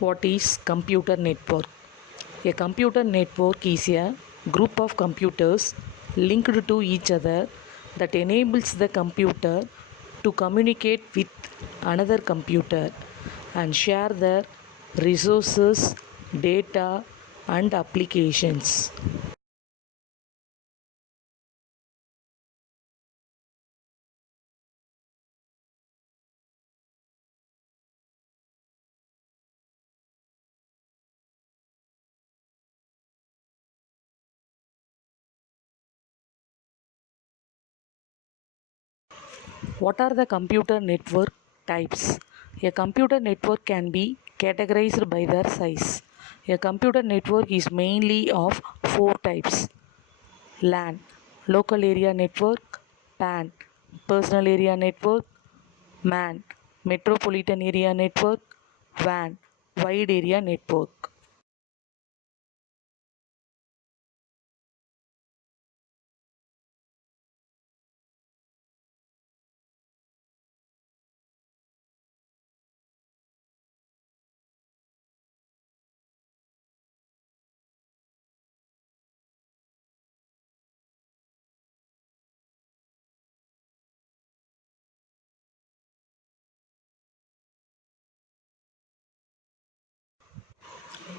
What is computer network? A computer network is a group of computers linked to each other that enables the computer to communicate with another computer and share their resources, data, and applications. What are the computer network types? A computer network can be categorized by their size. A computer network is mainly of four types: LAN, local area network; PAN, personal area network; MAN, metropolitan area network; WAN, wide area network.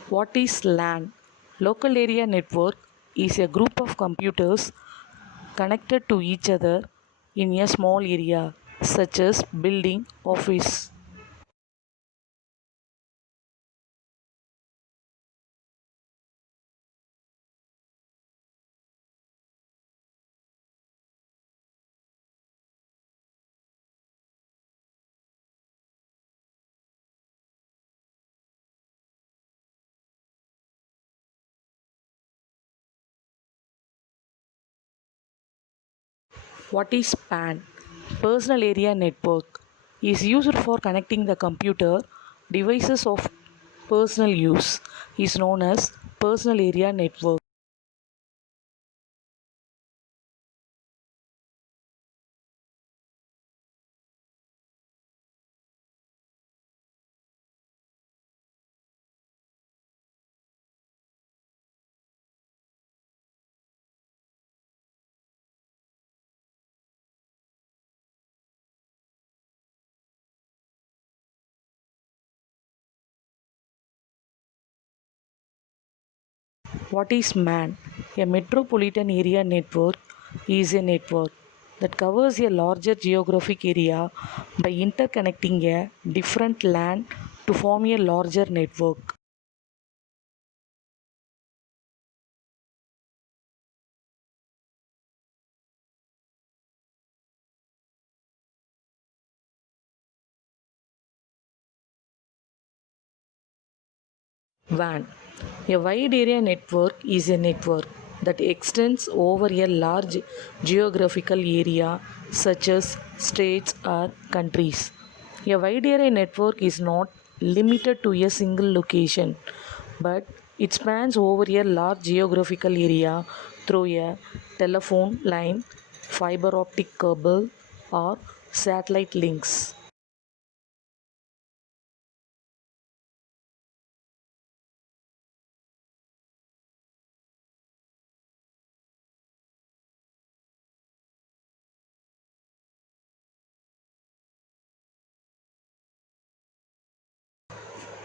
What is LAN? Local area network is a group of computers connected to each other in a small area, such as building, office. What is PAN? Personal area network is used for connecting the computer devices of personal use, is known as personal area network. What is MAN? A metropolitan area network is a network that covers a larger geographic area by interconnecting a different LAN to form a larger network. WAN. A wide area network is a network that extends over a large geographical area, such as states or countries. A wide area network is not limited to a single location, but it spans over a large geographical area through a telephone line, fiber optic cable, or satellite links.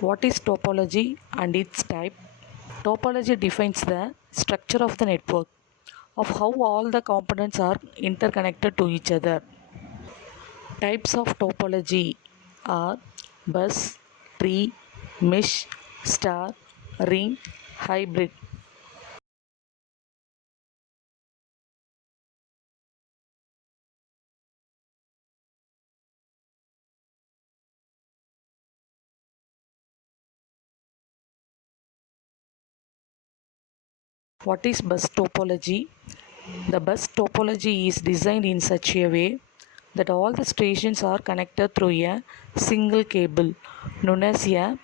What is topology and its type? Topology defines the structure of the network, of how all the components are interconnected to each other. Types of topology are bus, tree, mesh, star, ring, hybrid. What is bus topology? The bus topology is designed in such a way that all the stations are connected through a single cable known as a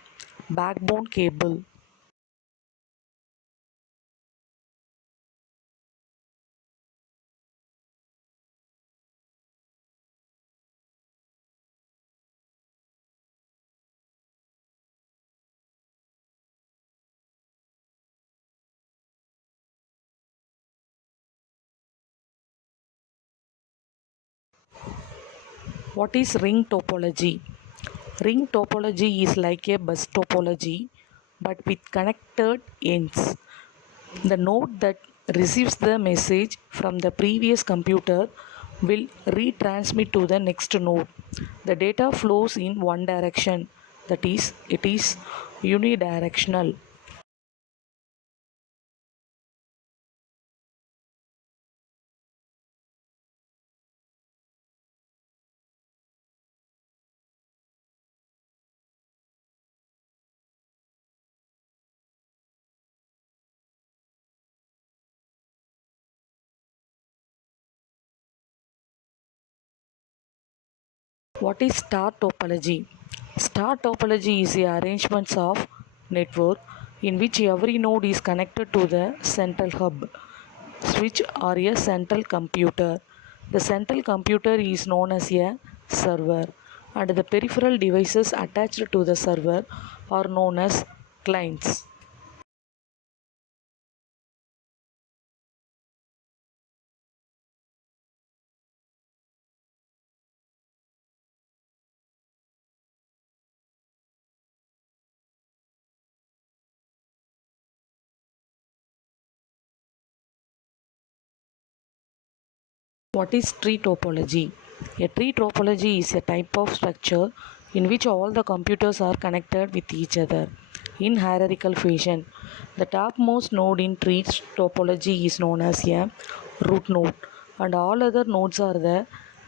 backbone cable. What is ring topology? Ring topology is like a bus topology but with connected ends. The node that receives the message from the previous computer will retransmit to the next node. The data flows in one direction, that is, it is unidirectional. What is star topology? Star topology is the arrangements of network in which every node is connected to the central hub, switch or a central computer. The central computer is known as a server and the peripheral devices attached to the server are known as clients. What is tree topology? A tree topology is a type of structure in which all the computers are connected with each other in hierarchical fashion. The topmost node in tree topology is known as a root node, and all other nodes are the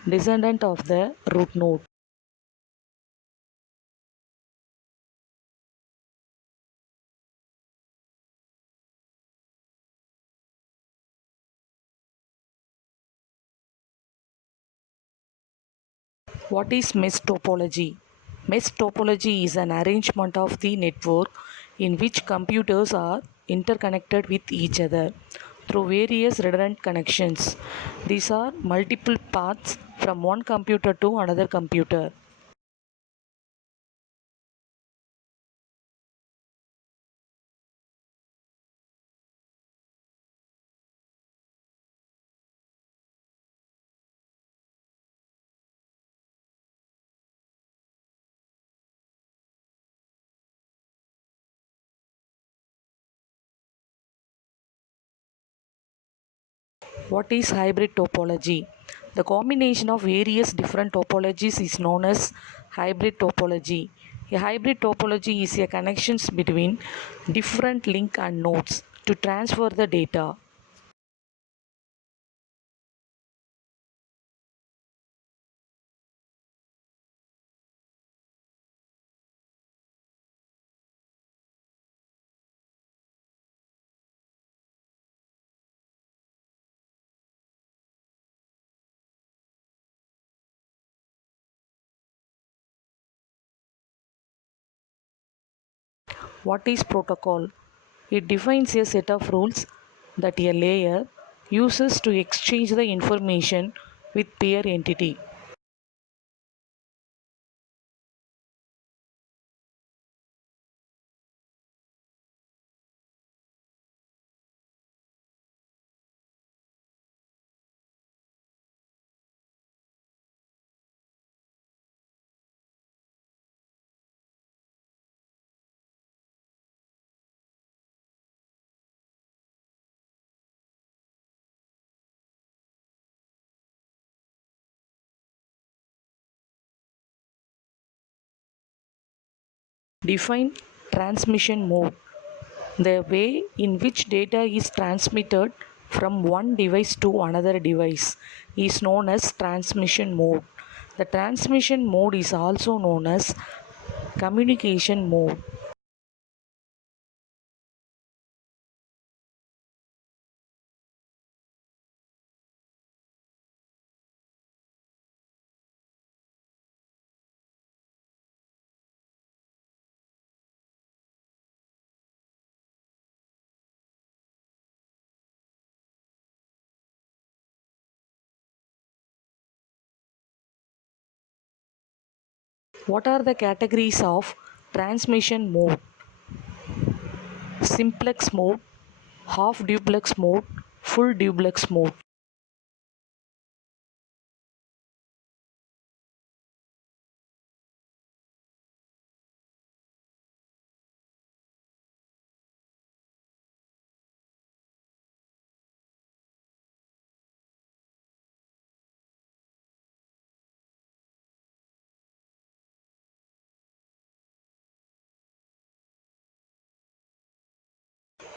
descendant of the root node. What is mesh topology? Mesh topology is an arrangement of the network in which computers are interconnected with each other through various redundant connections. These are multiple paths from one computer to another computer. What is hybrid topology? The combination of various different topologies is known as hybrid topology. A hybrid topology is a connections between different link and nodes to transfer the data. What is protocol? It defines a set of rules that a layer uses to exchange the information with peer entity. Define transmission mode. The way in which data is transmitted from one device to another device is known as transmission mode. The transmission mode is also known as communication mode. What are the categories of transmission mode? Simplex mode, half duplex mode, full duplex mode.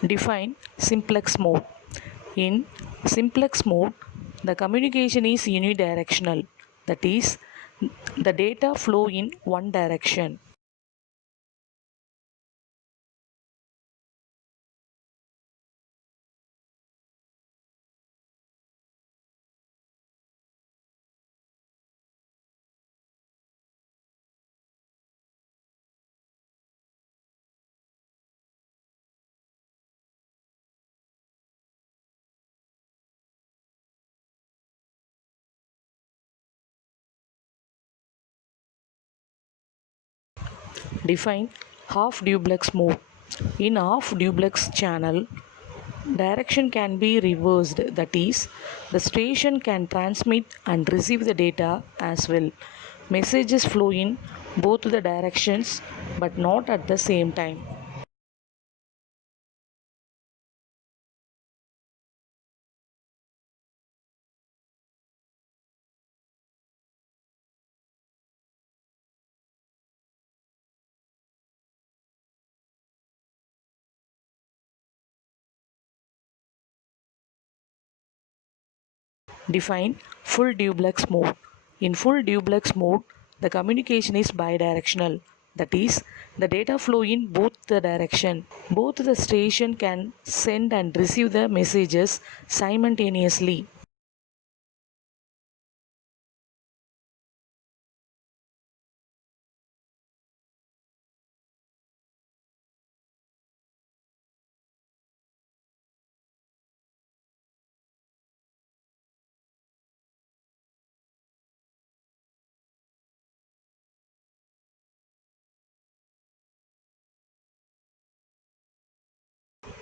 Define simplex mode. In simplex mode, the communication is unidirectional, that is, the data flow in one direction. Define half duplex mode. In half duplex channel, direction can be reversed, that is, the station can transmit and receive the data as well. Messages flow in both the directions but not at the same time. Define full duplex mode. In full duplex mode, the communication is bidirectional. That is, the data flow in both the direction. Both the station can send and receive the messages simultaneously.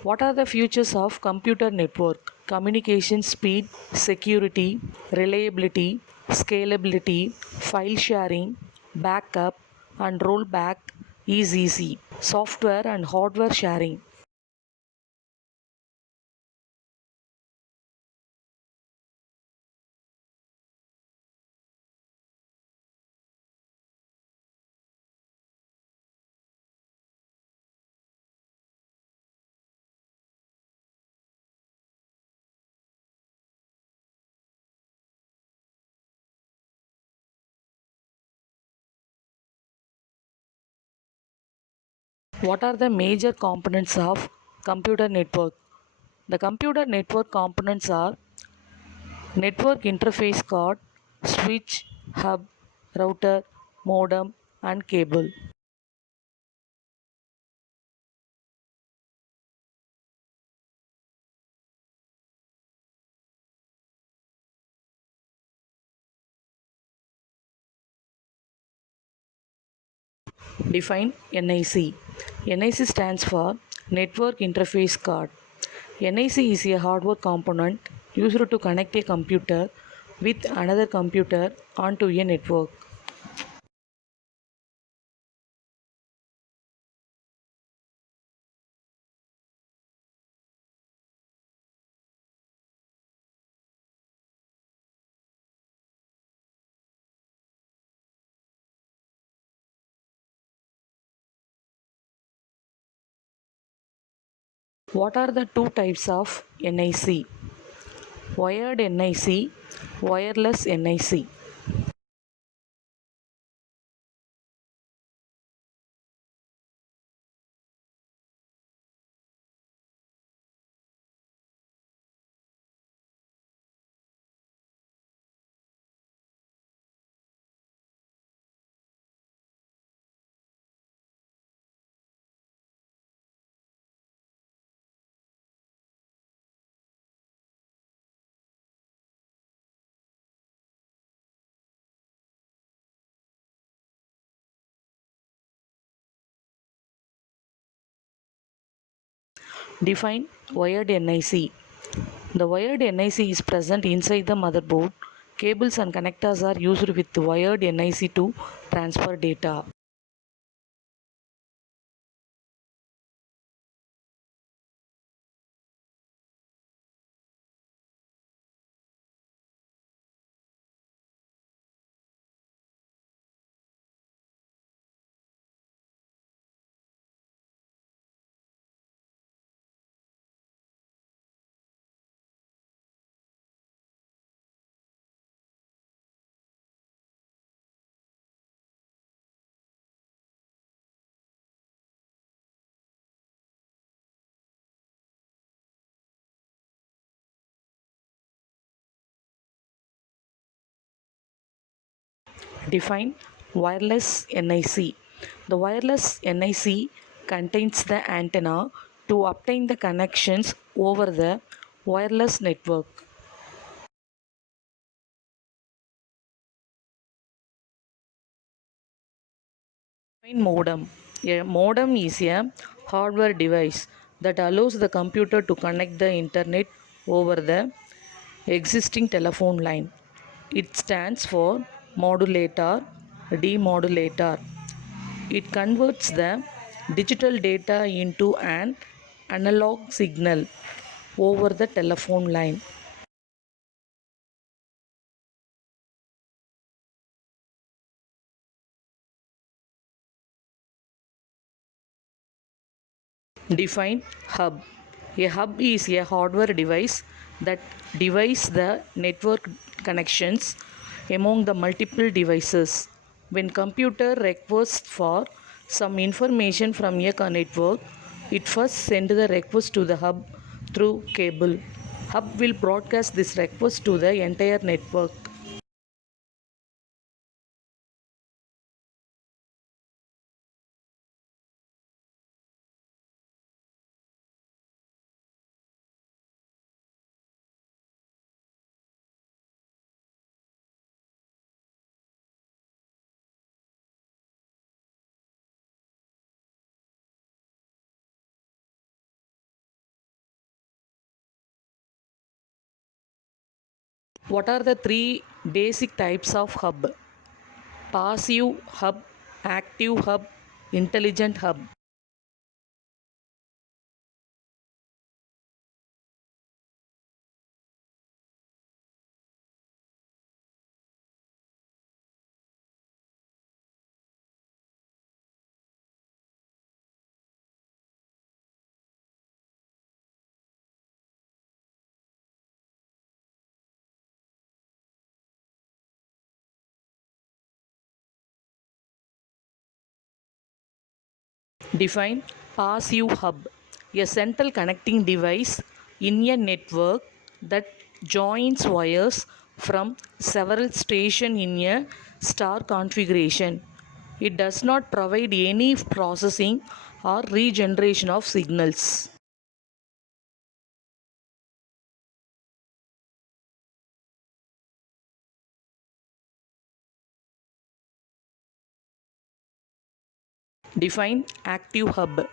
What are the features of computer network? Communication speed, security, reliability, scalability, file sharing, backup, and rollback is easy. Software and hardware sharing. What are the major components of computer network? The computer network components are network interface card, switch, hub, router, modem, and cable. Define NIC. NIC stands for Network Interface Card. NIC is a hardware component used to connect a computer with another computer onto a network. What are the two types of NIC? Wired NIC, wireless NIC. Define wired NIC. The wired NIC is present inside the motherboard. Cables and connectors are used with wired NIC to transfer data. Define wireless NIC. The wireless NIC contains the antenna to obtain the connections over the wireless network. Define modem. A modem is a hardware device that allows the computer to connect the internet over the existing telephone line. It stands for modulator, demodulator. It converts the digital data into an analog signal over the telephone line. Define hub. A hub is a hardware device that divides the network connections among the multiple devices. When computer requests for some information from a network, it first sends the request to the hub through cable. Hub will broadcast this request to the entire network. What are the three basic types of hub? Passive hub, active hub, intelligent hub. Define passive hub. A central connecting device in a network that joins wires from several stations in a star configuration. It does not provide any processing or regeneration of signals. Define active hub.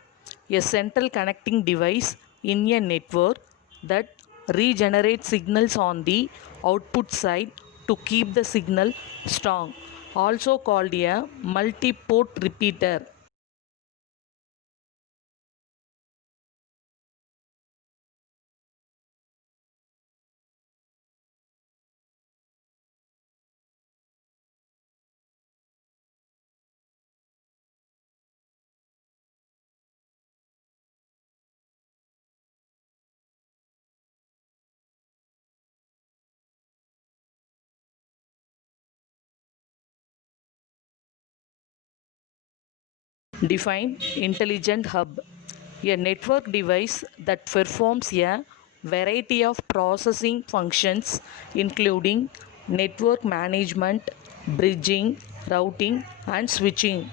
A central connecting device in a network that regenerates signals on the output side to keep the signal strong, also called a multi-port repeater. Define intelligent hub. A network device that performs a variety of processing functions, including network management, bridging, routing, and switching.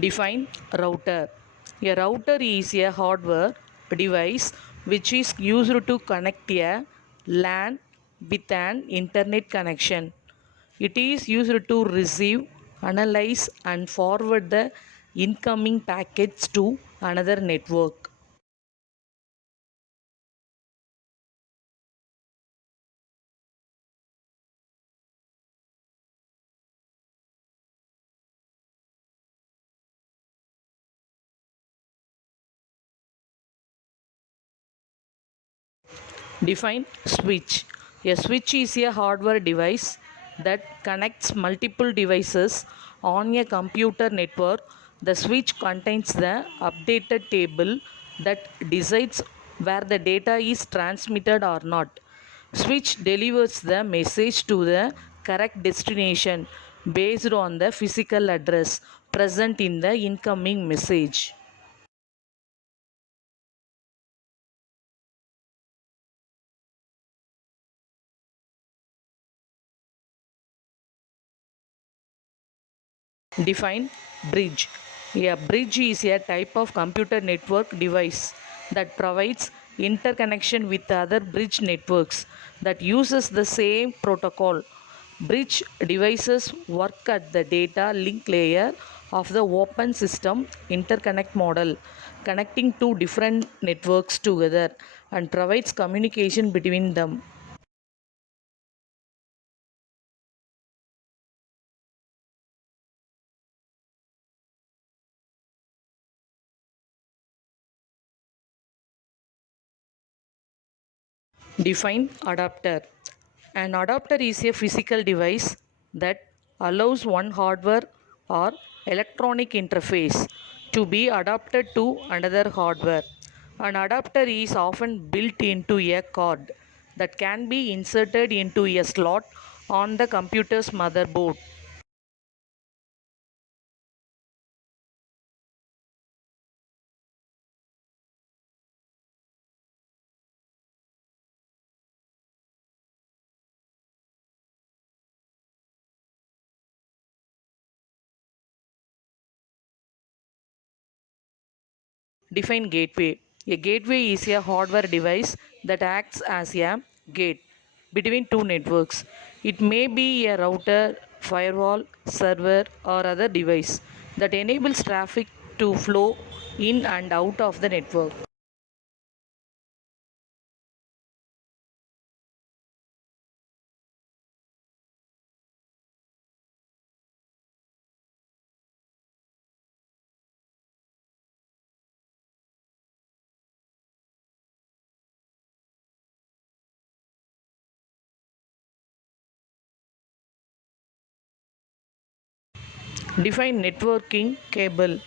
Define router. A router is a hardware device which is used to connect a LAN with an internet connection. It is used to receive, analyze, and forward the incoming packets to another network. Define switch. A switch is a hardware device that connects multiple devices on a computer network. The switch contains the updated table that decides where the data is transmitted or not. Switch delivers the message to the correct destination based on the physical address present in the incoming message. Define bridge. A bridge is a type of computer network device that provides interconnection with other bridge networks that uses the same protocol. Bridge devices work at the data link layer of the open system interconnect model, connecting two different networks together and provides communication between them. Define adapter. An adapter is a physical device that allows one hardware or electronic interface to be adapted to another hardware. An adapter is often built into a card that can be inserted into a slot on the computer's motherboard. Define gateway. A gateway is a hardware device that acts as a gate between two networks. It may be a router, firewall, server, or other device that enables traffic to flow in and out of the network. Define networking cable.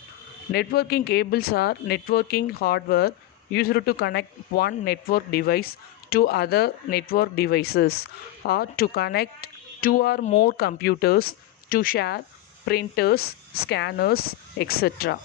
Networking cables are networking hardware used to connect one network device to other network devices or to connect two or more computers to share printers, scanners, etc.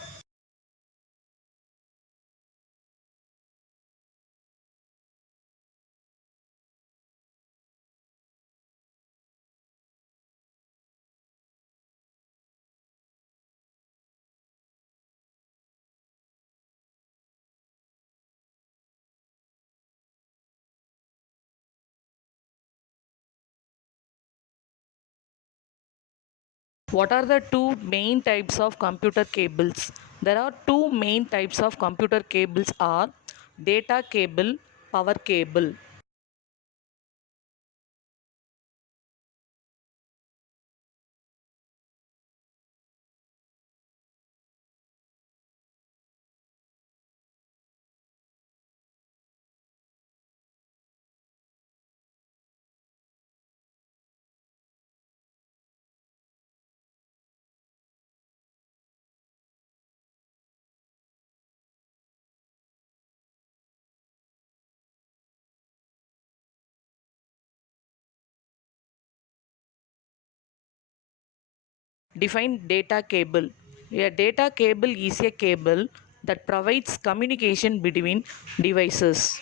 What are the two main types of computer cables? There are two main types of computer cables are data cable, power cable. Define data cable. A data cable is a cable that provides communication between devices.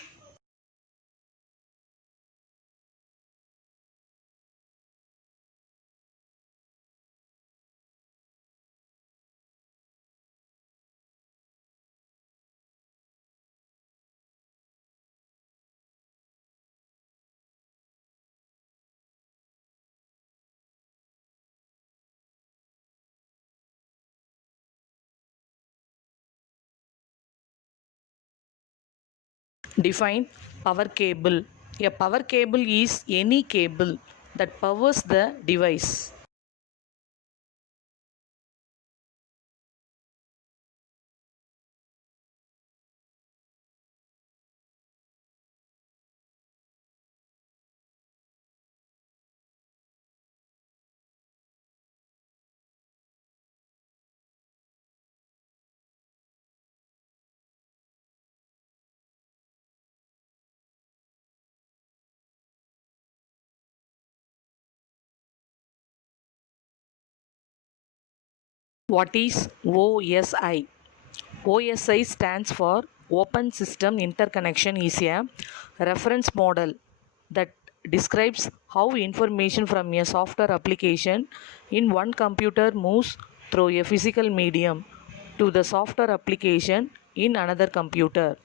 Define power cable. A power cable is any cable that powers the device. What is OSI? OSI stands for Open System Interconnection is a reference model that describes how information from a software application in one computer moves through a physical medium to the software application in another computer.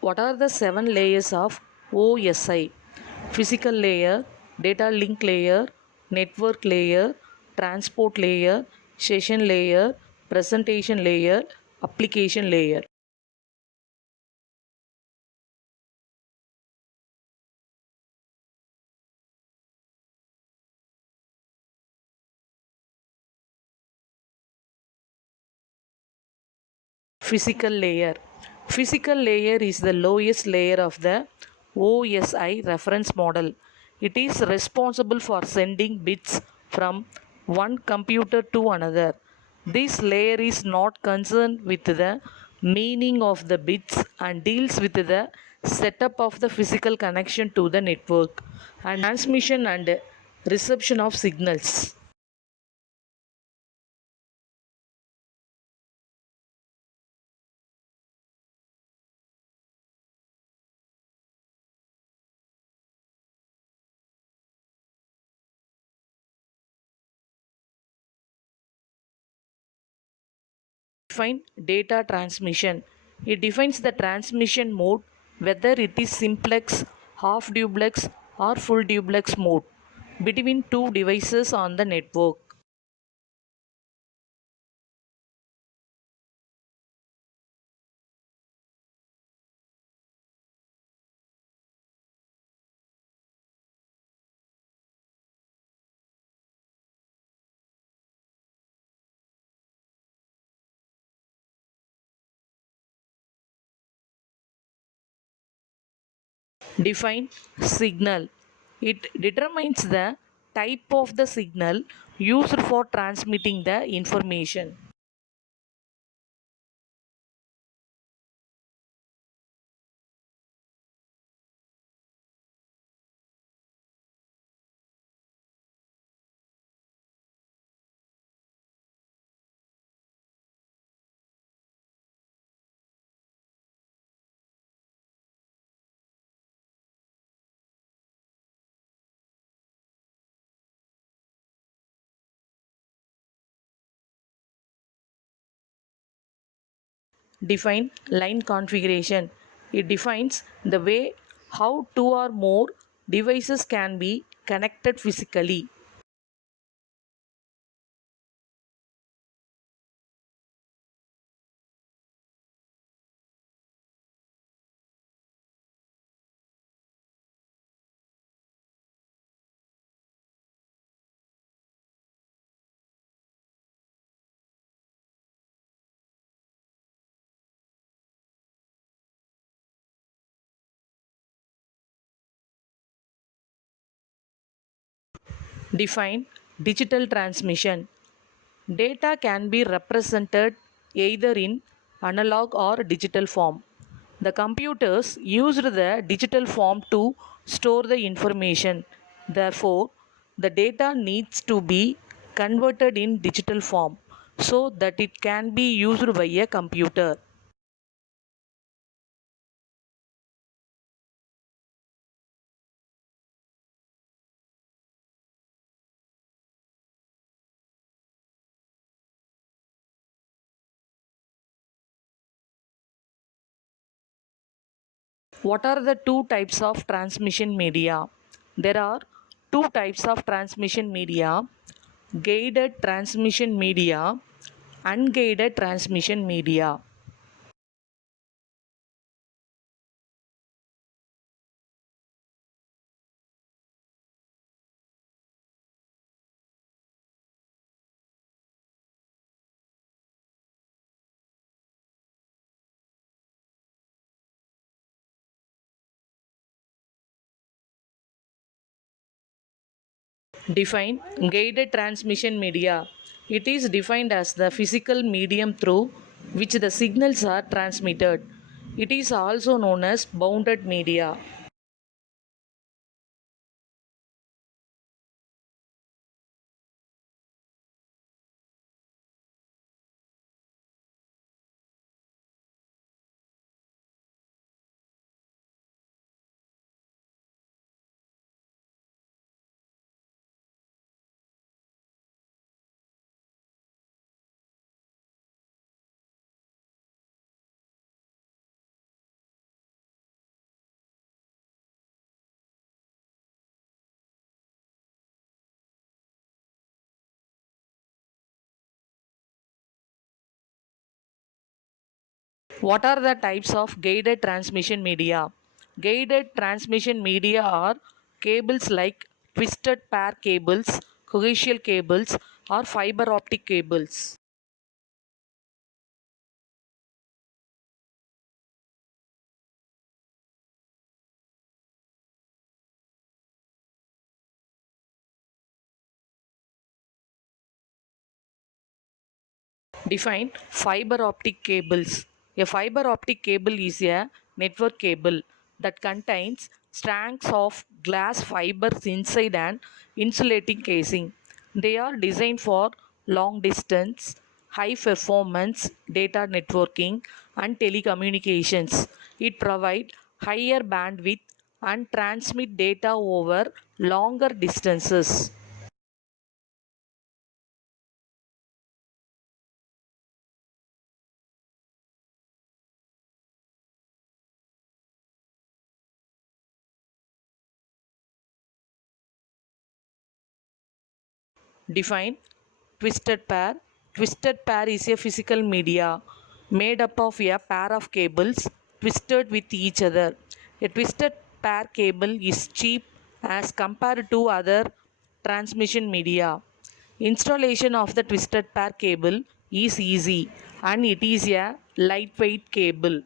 What are the 7 layers of OSI? Physical layer, data link layer, network layer, transport layer, session layer, presentation layer, application layer. Physical layer. Physical layer is the lowest layer of the OSI reference model. It is responsible for sending bits from one computer to another. This layer is not concerned with the meaning of the bits and deals with the setup of the physical connection to the network and transmission and reception of signals. Define data transmission. It defines the transmission mode, whether it is simplex, half duplex, or full duplex mode between two devices on the network. Define signal. It determines the type of the signal used for transmitting the information. Define line configuration. It defines the way how two or more devices can be connected physically. Define digital transmission. Data can be represented either in analog or digital form. The computers used the digital form to store the information. Therefore, the data needs to be converted in digital form so that it can be used by a computer. What are the two types of transmission media? There are two types of transmission media: guided transmission media, unguided transmission media. Define guided transmission media. It is defined as the physical medium through which the signals are transmitted. It is also known as bounded media. What are the types of guided transmission media? Guided transmission media are cables like twisted pair cables, coaxial cables, or fiber optic cables. Define fiber optic cables. A fiber optic cable is a network cable that contains strands of glass fibers inside an insulating casing. They are designed for long distance, high performance data networking and telecommunications. It provides higher bandwidth and transmit data over longer distances. Define twisted pair. Twisted pair is a physical media made up of a pair of cables twisted with each other. A twisted pair cable is cheap as compared to other transmission media. Installation of the twisted pair cable is easy and it is a lightweight cable.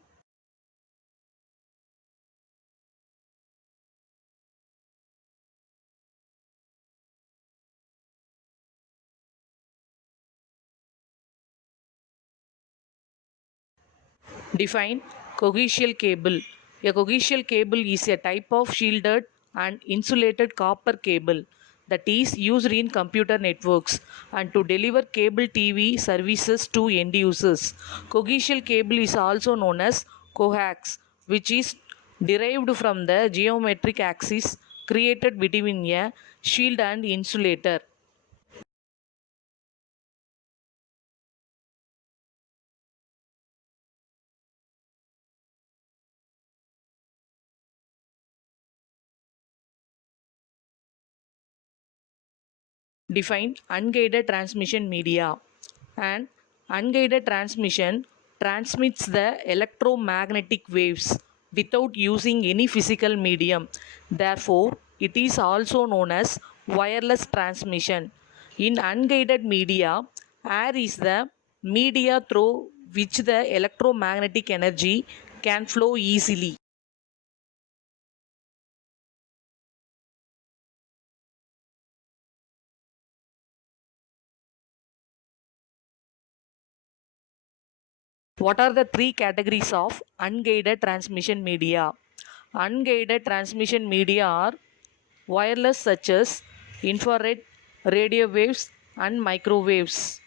Define coaxial cable. A coaxial cable is a type of shielded and insulated copper cable that is used in computer networks and to deliver cable TV services to end users. Coaxial cable is also known as coax, which is derived from the geometric axis created between a shield and insulator. Define unguided transmission media. An unguided transmission transmits the electromagnetic waves without using any physical medium. Therefore, it is also known as wireless transmission. In unguided media, air is the media through which the electromagnetic energy can flow easily. What are the three categories of unguided transmission media? Unguided transmission media are wireless such as infrared, radio waves and microwaves.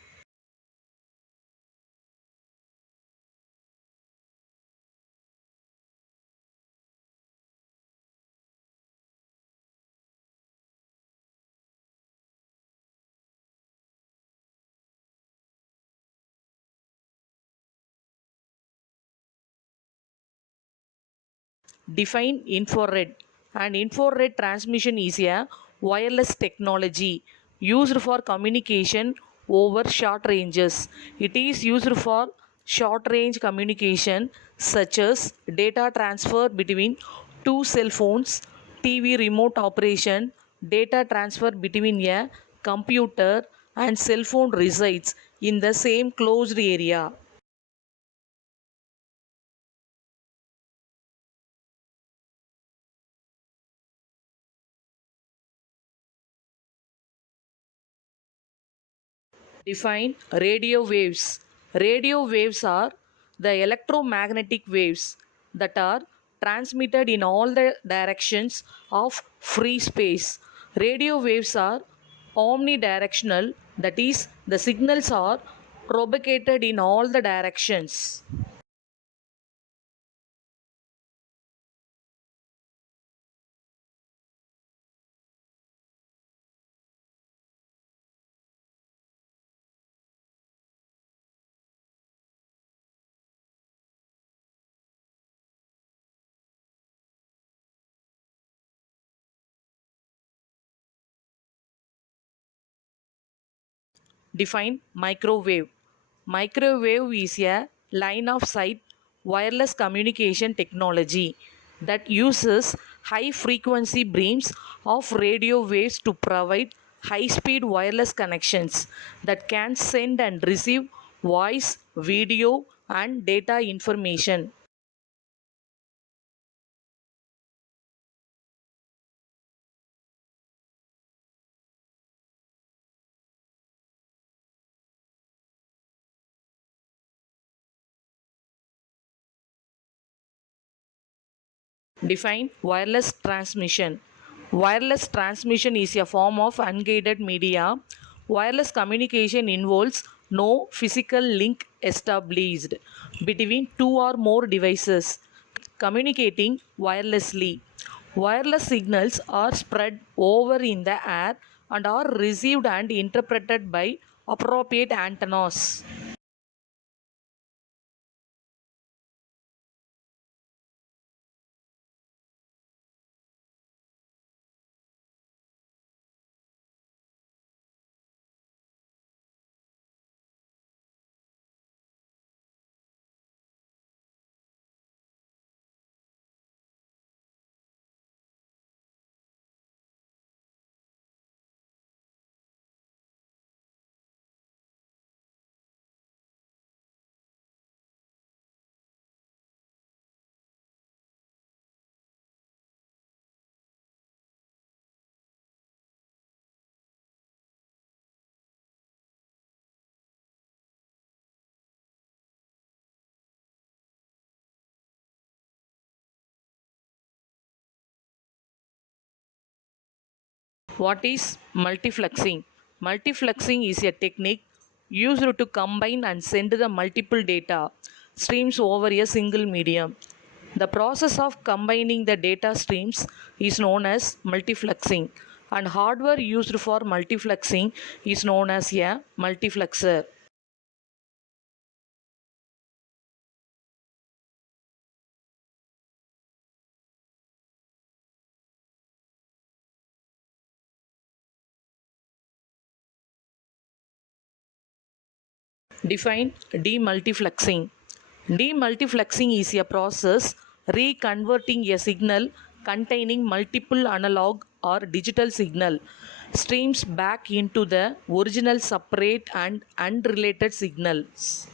Define infrared. And infrared transmission is a wireless technology used for communication over short ranges. It is used for short range communication such as data transfer between two cell phones, TV remote operation, data transfer between a computer and cell phone resides in the same closed area. Define radio waves. Radio waves are the electromagnetic waves that are transmitted in all the directions of free space. Radio waves are omnidirectional, that is, the signals are propagated in all the directions. Define microwave. Microwave is a line of sight wireless communication technology that uses high frequency beams of radio waves to provide high speed wireless connections that can send and receive voice, video, and data information. Define wireless transmission. Wireless transmission is a form of unguided media. Wireless communication involves no physical link established between two or more devices communicating wirelessly. Wireless signals are spread over in the air and are received and interpreted by appropriate antennas. What is multiplexing? Multiplexing is a technique used to combine and send the multiple data streams over a single medium. The process of combining the data streams is known as multiplexing, and hardware used for multiplexing is known as a multiplexer. Define demultiplexing. Demultiplexing is a process reconverting a signal containing multiple analog or digital signal streams back into the original separate and unrelated signals.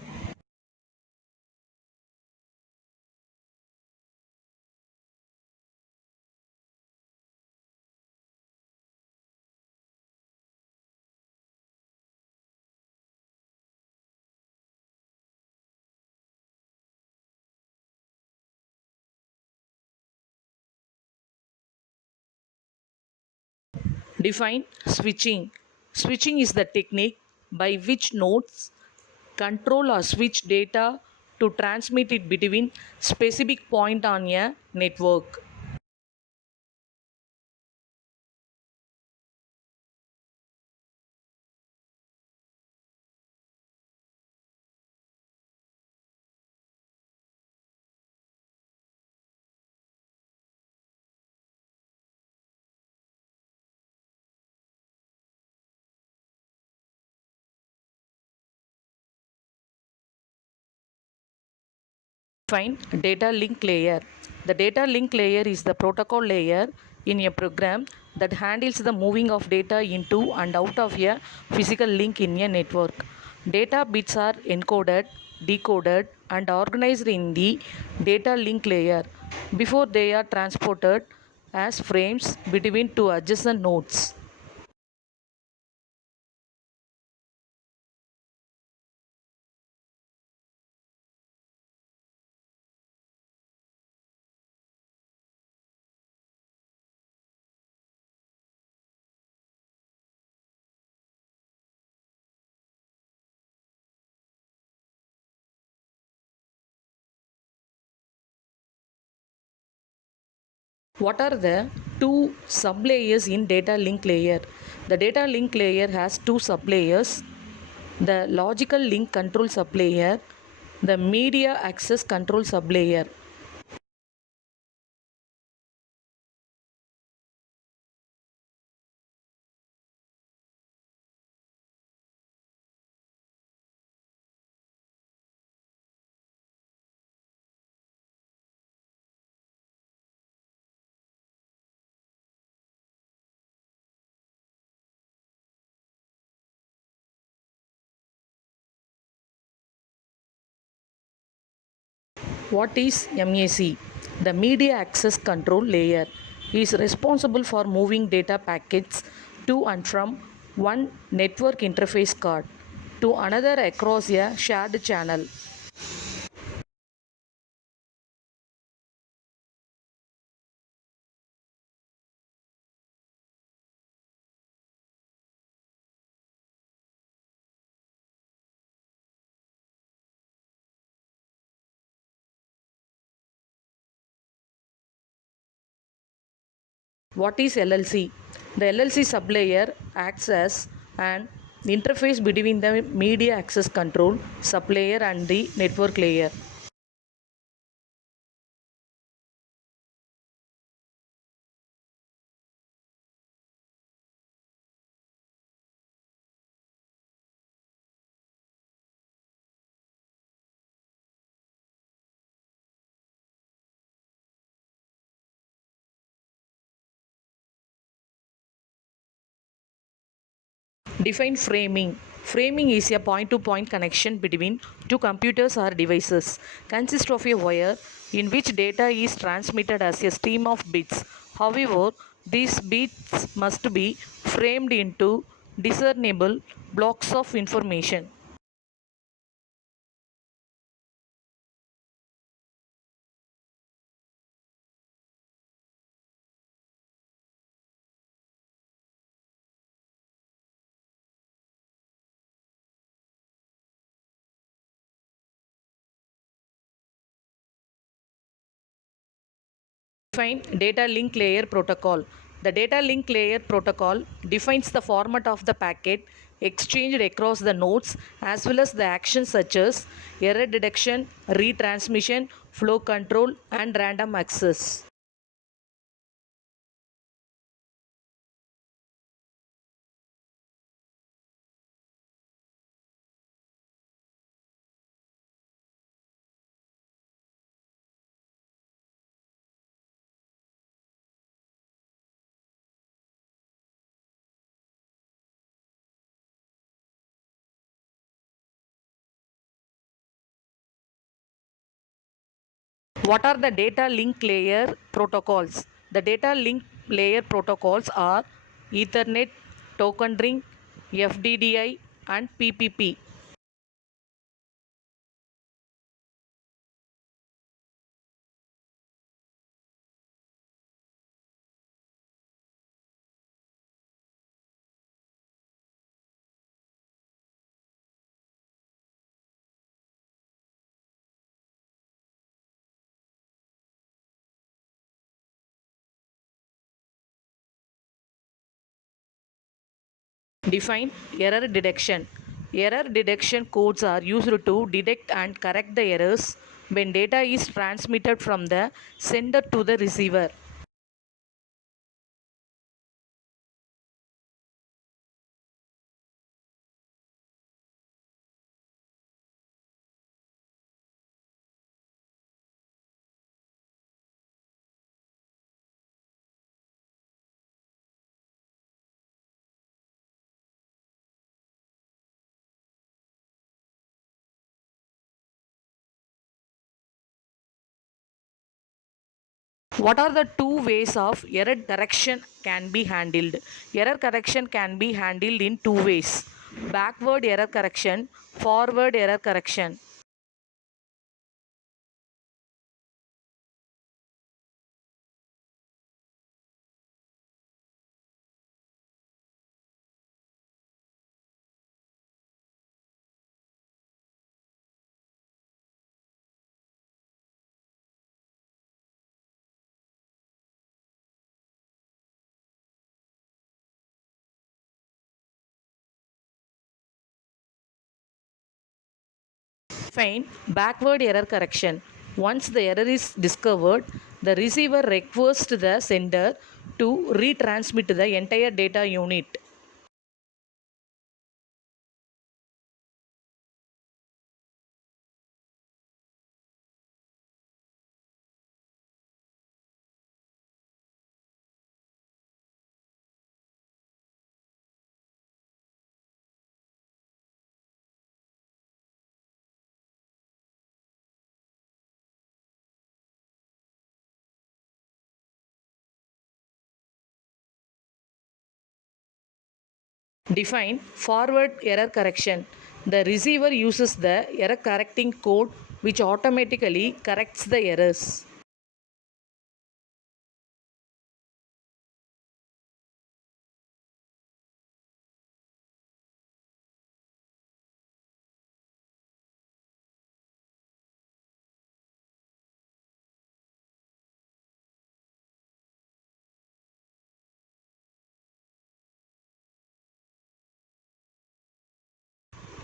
Define switching. Switching is the technique by which nodes control or switch data to transmit it between specific point on a network. Define data link layer. The data link layer is the protocol layer in a program that handles the moving of data into and out of a physical link in a network. Data bits are encoded, decoded, and organized in the data link layer before they are transported as frames between two adjacent nodes. What are the two sublayers in data link layer? The data link layer has two sublayers, the logical link control sublayer, the media access control sublayer. What is MAC? The media access control layer is responsible for moving data packets to and from one network interface card to another across a shared channel. What is LLC? The LLC sublayer acts as an interface between the media access control sublayer and the network layer. Define framing. Framing is a point to point connection between two computers or devices. Consists of a wire in which data is transmitted as a stream of bits. However, these bits must be framed into discernible blocks of information. Define data link layer protocol. The data link layer protocol defines the format of the packet exchanged across the nodes as well as the actions such as error detection, retransmission, flow control, and random access. What are the data link layer protocols? The data link layer protocols are Ethernet, Token Ring, FDDI, and PPP. Define error detection. Error detection codes are used to detect and correct the errors when data is transmitted from the sender to the receiver. What are the two ways of error correction can be handled? Error correction can be handled in two ways: backward error correction, forward error correction. Define backward error correction. Once the error is discovered, the receiver requests the sender to retransmit the entire data unit. Define forward error correction. The receiver uses the error correcting code which automatically corrects the errors.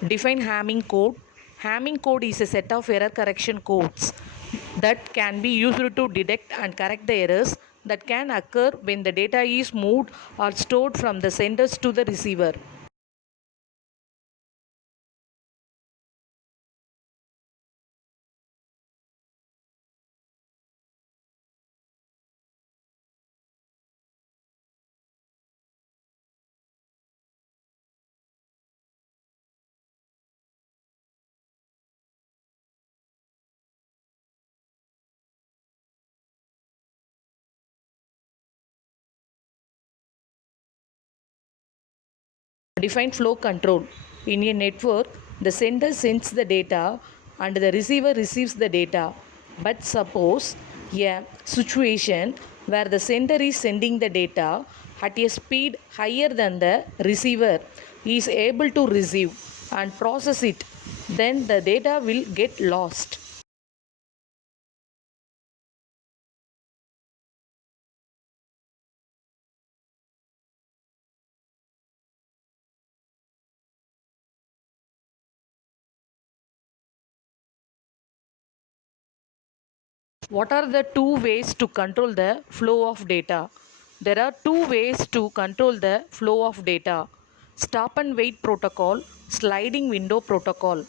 Define Hamming code. Hamming code is a set of error correction codes that can be used to detect and correct the errors that can occur when the data is moved or stored from the senders to the receiver. Define flow control. In a network, the sender sends the data and the receiver receives the data. But suppose a situation where the sender is sending the data at a speed higher than the receiver is able to receive and process it, then the data will get lost. What are the two ways to control the flow of data? There are two ways to control the flow of data: stop and wait protocol, sliding window protocol.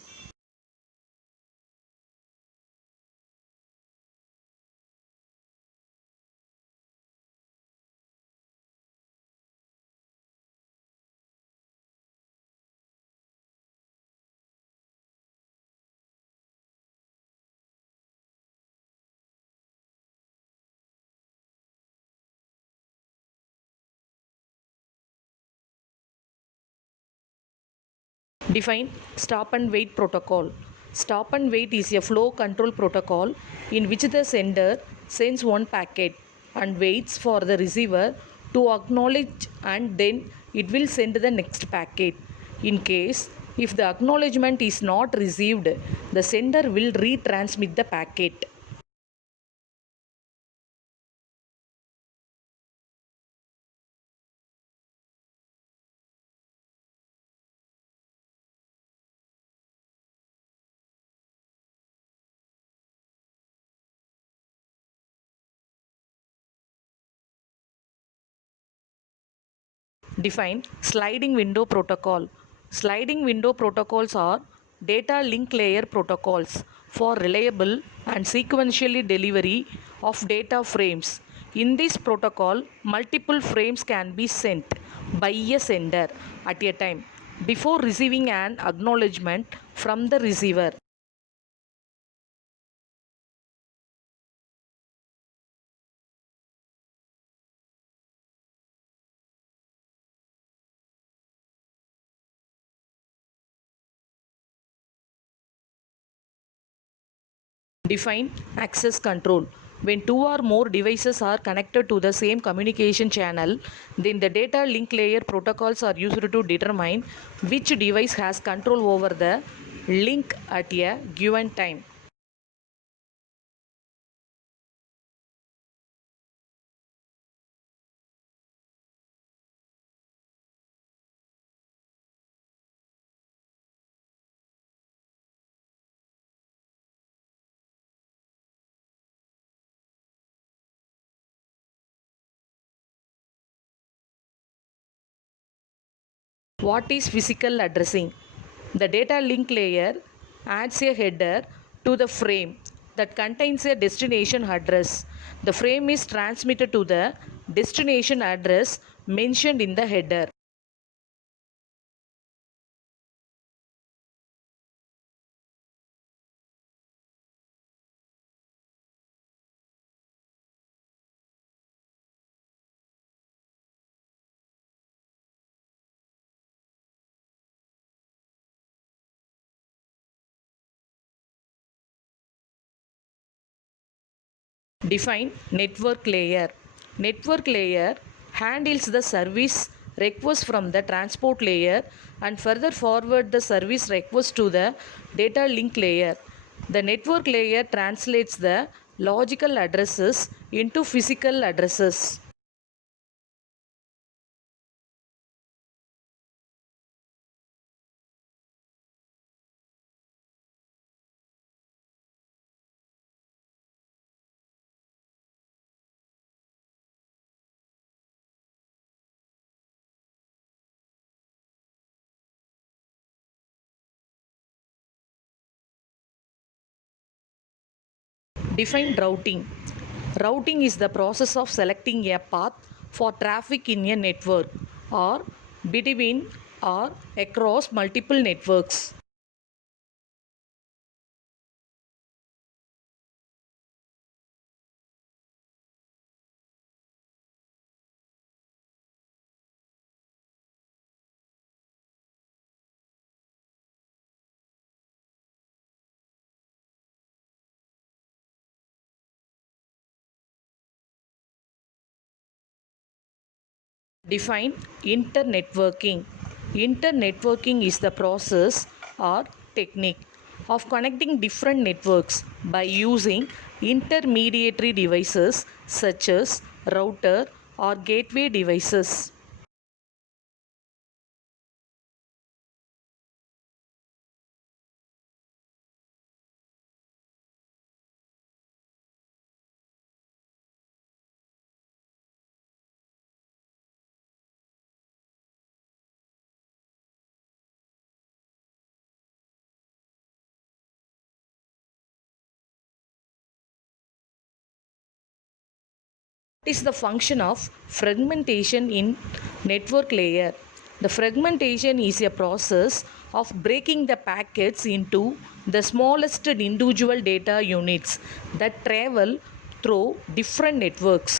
Define stop and wait protocol. Stop and wait is a flow control protocol in which the sender sends one packet and waits for the receiver to acknowledge, and then it will send the next packet. In case if the acknowledgement is not received, the sender will retransmit the packet. Define sliding window protocol. Sliding window protocols are data link layer protocols for reliable and sequentially delivery of data frames. In this protocol, multiple frames can be sent by a sender at a time before receiving an acknowledgement from the receiver. Define access control. When two or more devices are connected to the same communication channel, then the data link layer protocols are used to determine which device has control over the link at a given time. What is physical addressing? The data link layer adds a header to the frame that contains a destination address. The frame is transmitted to the destination address mentioned in the header. Define network layer. Network layer handles the service request from the transport layer and further forward the service request to the data link layer. The network layer translates the logical addresses into physical addresses. Define routing. Routing is the process of selecting a path for traffic in a network or between or across multiple networks. Define internetworking. Internetworking is the process or technique of connecting different networks by using intermediary devices such as router or gateway devices. What is the function of fragmentation in network layer? The fragmentation is a process of breaking the packets into the smallest individual data units that travel through different networks.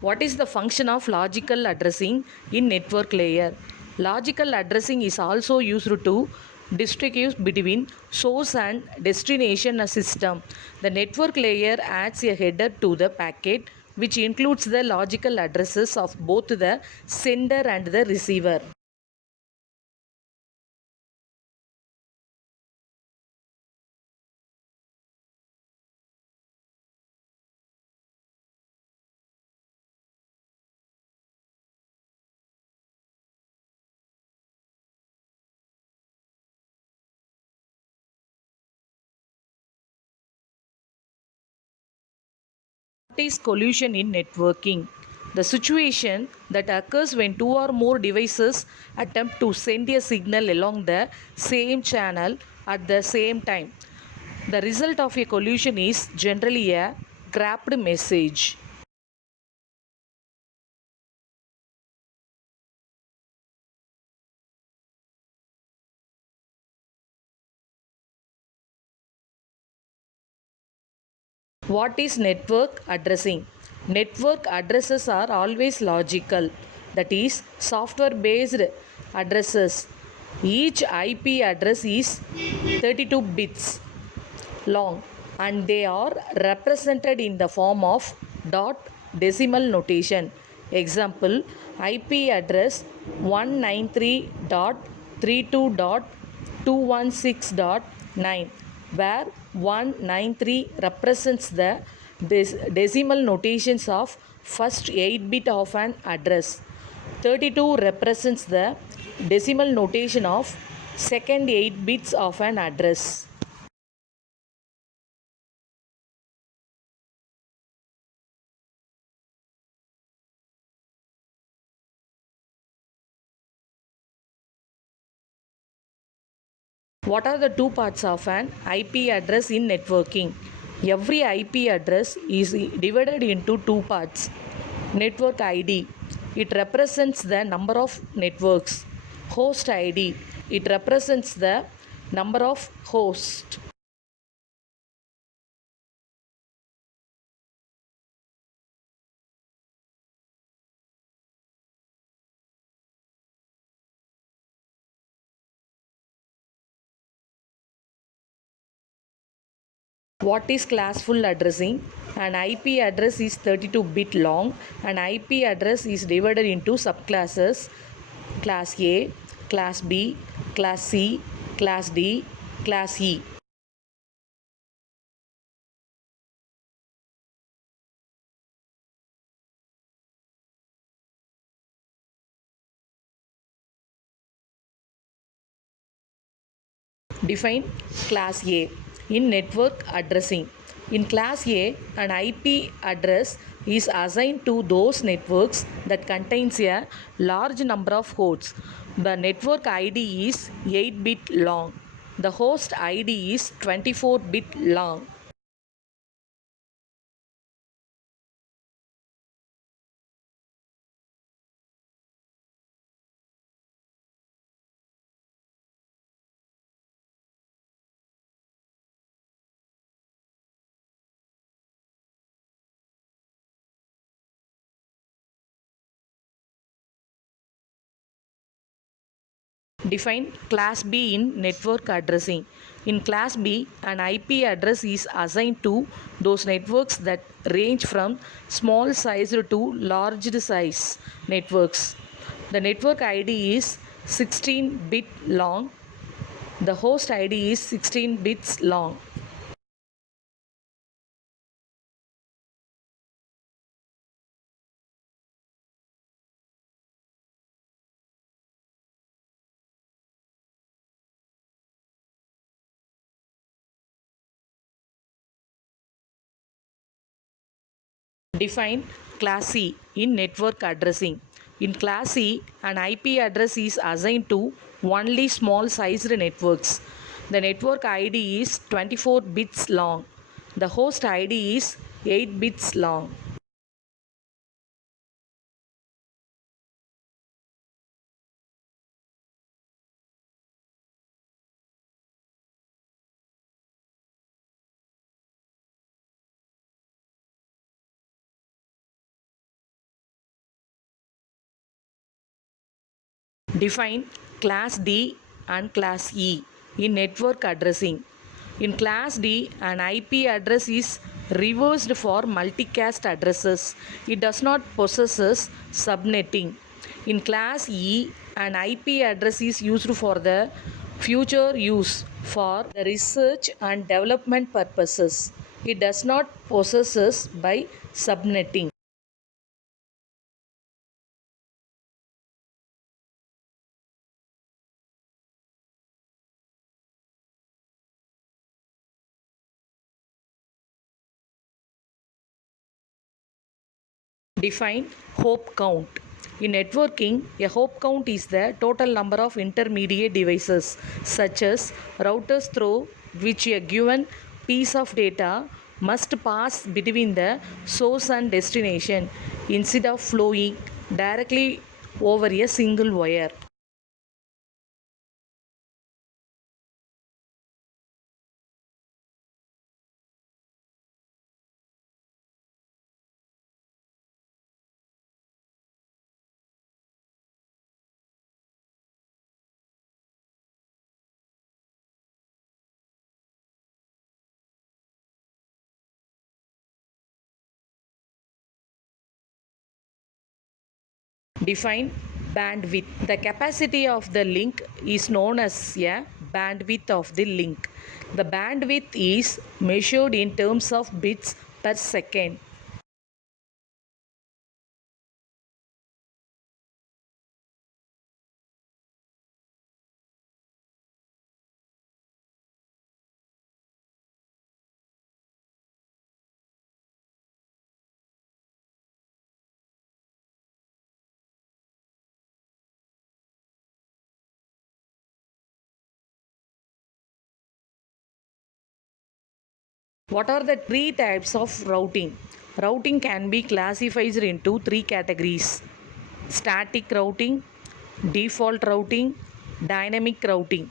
What is the function of logical addressing in network layer? Logical addressing is also used to distinguish between source and destination system. The network layer adds a header to the packet which includes the logical addresses of both the sender and the receiver. What is collision in networking? The situation that occurs when two or more devices attempt to send a signal along the same channel at the same time. The result of a collision is generally a grabbed message. What is network addressing? Network addresses are always logical, that is, software based addresses. Each IP address is 32 bits long and they are represented in the form of dot decimal notation. Example, IP address 193.32.216.9 where 193 represents the This decimal notations of first 8 bit of an address. 32 represents the decimal notation of second 8 bits of an address. What are the two parts of an IP address in networking? Every IP address is divided into two parts. Network ID, it represents the number of networks. Host ID, it represents the number of hosts. What is classful addressing? An IP address is 32-bit long. An IP address is divided into subclasses: class A, class B, class C, class D, class E. Define class A in network addressing. In class A, an IP address is assigned to those networks that contains a large number of hosts. The network ID is 8-bit long. The host ID is 24-bit long. Define class B in network addressing. In class B, an IP address is assigned to those networks that range from small size to large size networks. The network ID is 16-bit long. The host ID is 16 bits long. Define class C in network addressing. In class C, an IP address is assigned to only small sized networks. The network ID is 24 bits long. The host ID is 8 bits long. Define class D and class E in network addressing. In class D, an IP address is reversed for multicast addresses. It does not possess subnetting. In class E, an IP address is used for the future use for the research and development purposes. It does not possess by subnetting. Define hop count. In networking, a hop count is the total number of intermediate devices, such as routers, through which a given piece of data must pass between the source and destination instead of flowing directly over a single wire. Define bandwidth. The capacity of the link is known as a bandwidth of the link. The bandwidth is measured in terms of bits per second. What are the three types of routing? Routing can be classified into three categories: static routing, default routing, dynamic routing.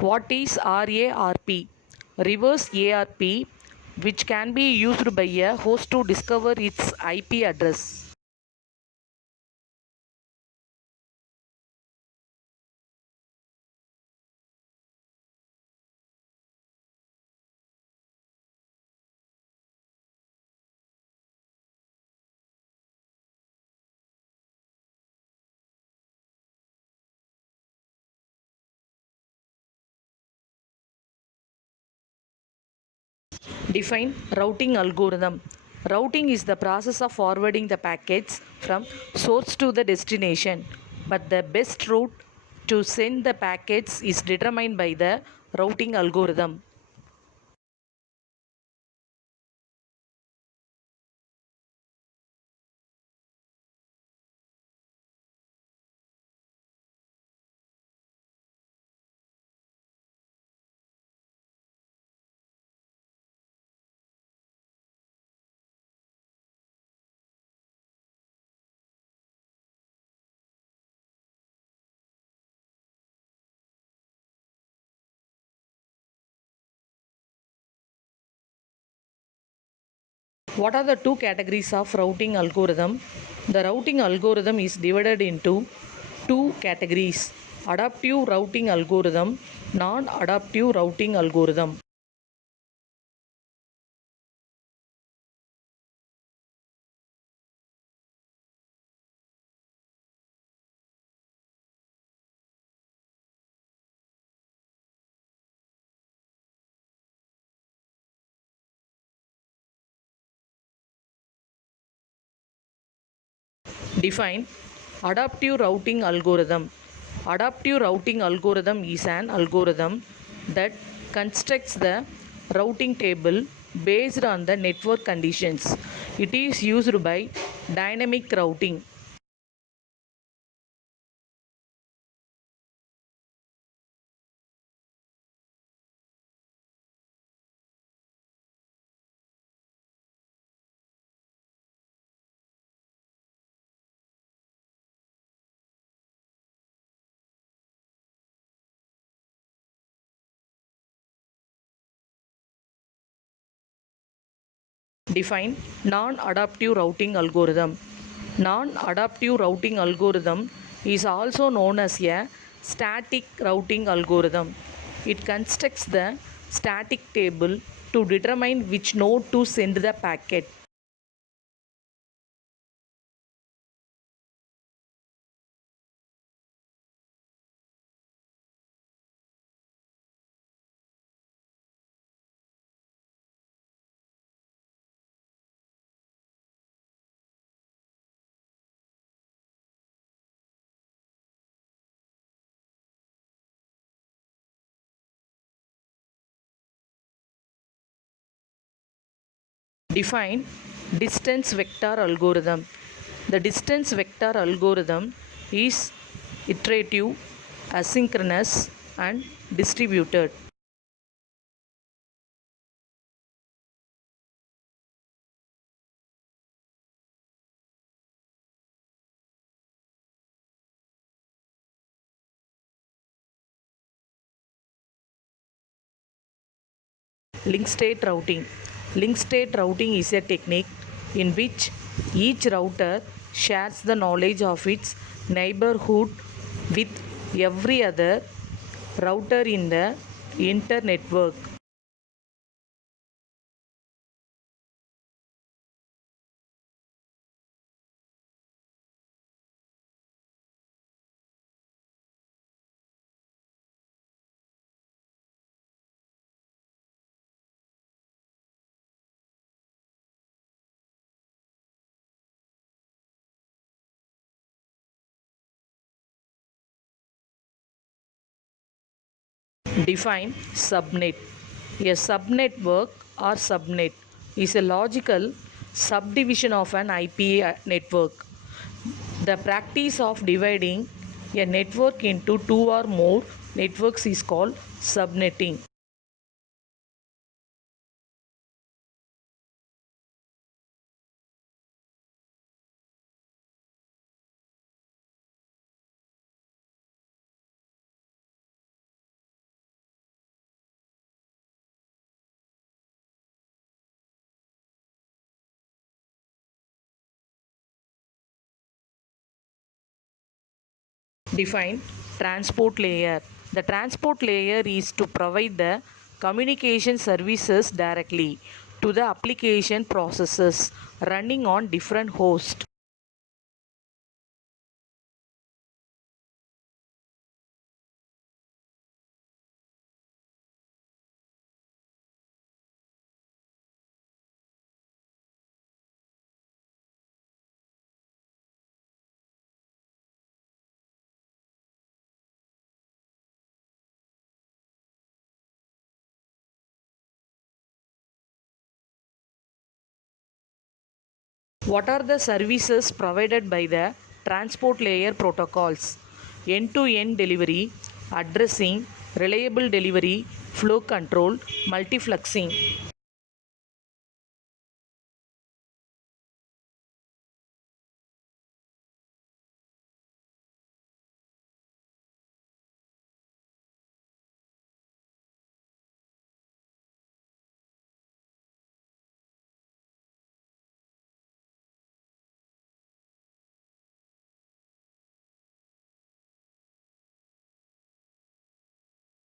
What is RARP? Reverse ARP, which can be used by a host to discover its IP address. Define routing algorithm. Routing is the process of forwarding the packets from source to the destination, but the best route to send the packets is determined by the routing algorithm. What are the two categories of routing algorithm? The routing algorithm is divided into two categories: adaptive routing algorithm, non-adaptive routing algorithm. Define adaptive routing algorithm. Adaptive routing algorithm is an algorithm that constructs the routing table based on the network conditions. It is used by dynamic routing. Define non-adaptive routing algorithm. Non-adaptive routing algorithm is also known as a static routing algorithm. It constructs the static table to determine which node to send the packet. Define distance vector algorithm. The distance vector algorithm is iterative, asynchronous, and distributed. Link state routing. Link state routing is a technique in which each router shares the knowledge of its neighborhood with every other router in the internetwork. Define subnet. A subnetwork or subnet is a logical subdivision of an IP network. The practice of dividing a network into two or more networks is called subnetting. Define transport layer. The transport layer is to provide the communication services directly to the application processes running on different hosts. What are the services provided by the transport layer protocols? End-to-end delivery, addressing, reliable delivery, flow control, multiplexing.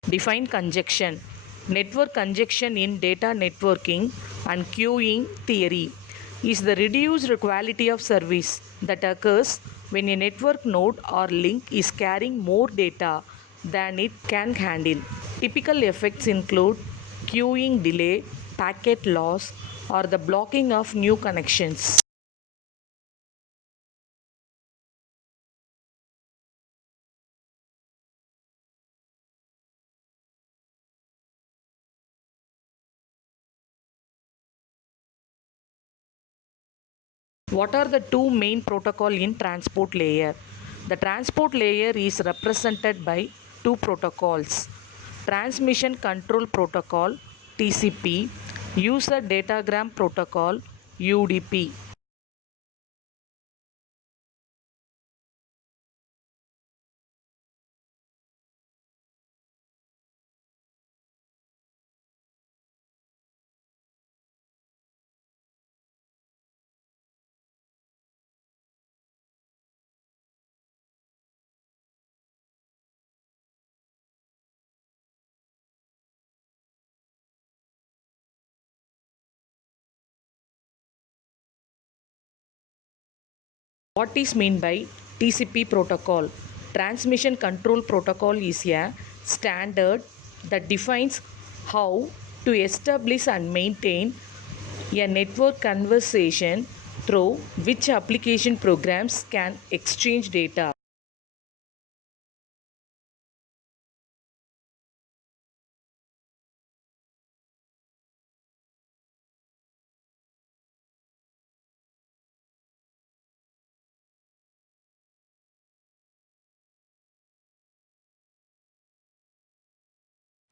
Define congestion. Network congestion in data networking and queuing theory is the reduced quality of service that occurs when a network node or link is carrying more data than it can handle. Typical effects include queuing delay, packet loss, or the blocking of new connections. What are the two main protocol in transport layer? The transport layer is represented by two protocols. Transmission Control Protocol TCP, User Datagram Protocol UDP. What is meant by TCP protocol? Transmission Control Protocol is a standard that defines how to establish and maintain a network conversation through which application programs can exchange data.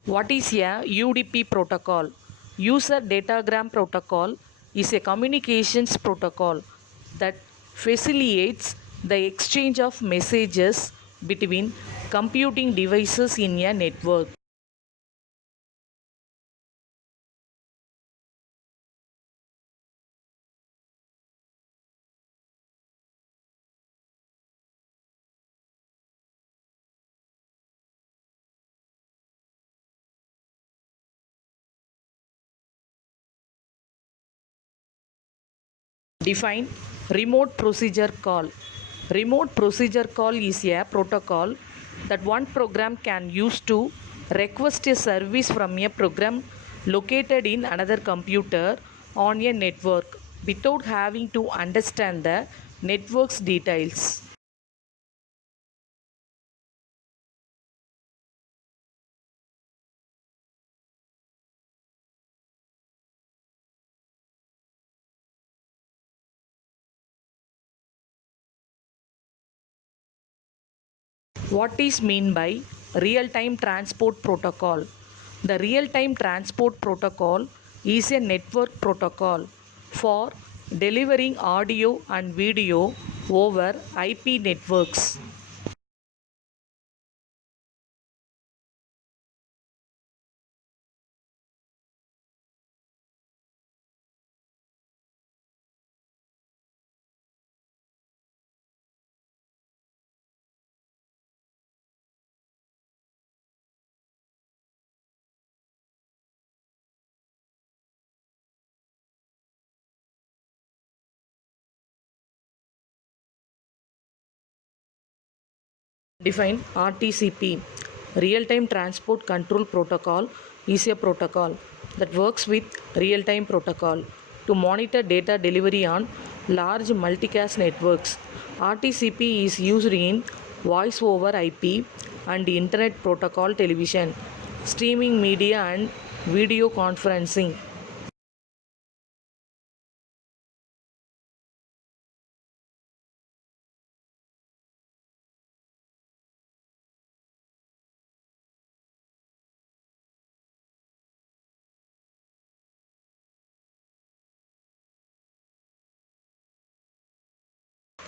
What is a UDP protocol? User Datagram Protocol is a communications protocol that facilitates the exchange of messages between computing devices in a network. Define remote procedure call. Remote procedure call is a protocol that one program can use to request a service from a program located in another computer on a network without having to understand the network's details. What is mean by real-time transport protocol? The real-time transport protocol is a network protocol for delivering audio and video over IP networks. Define RTCP. Real-time Transport Control Protocol is a protocol that works with real-time protocol to monitor data delivery on large multicast networks. RTCP is used in voice over IP and internet protocol television, streaming media and video conferencing.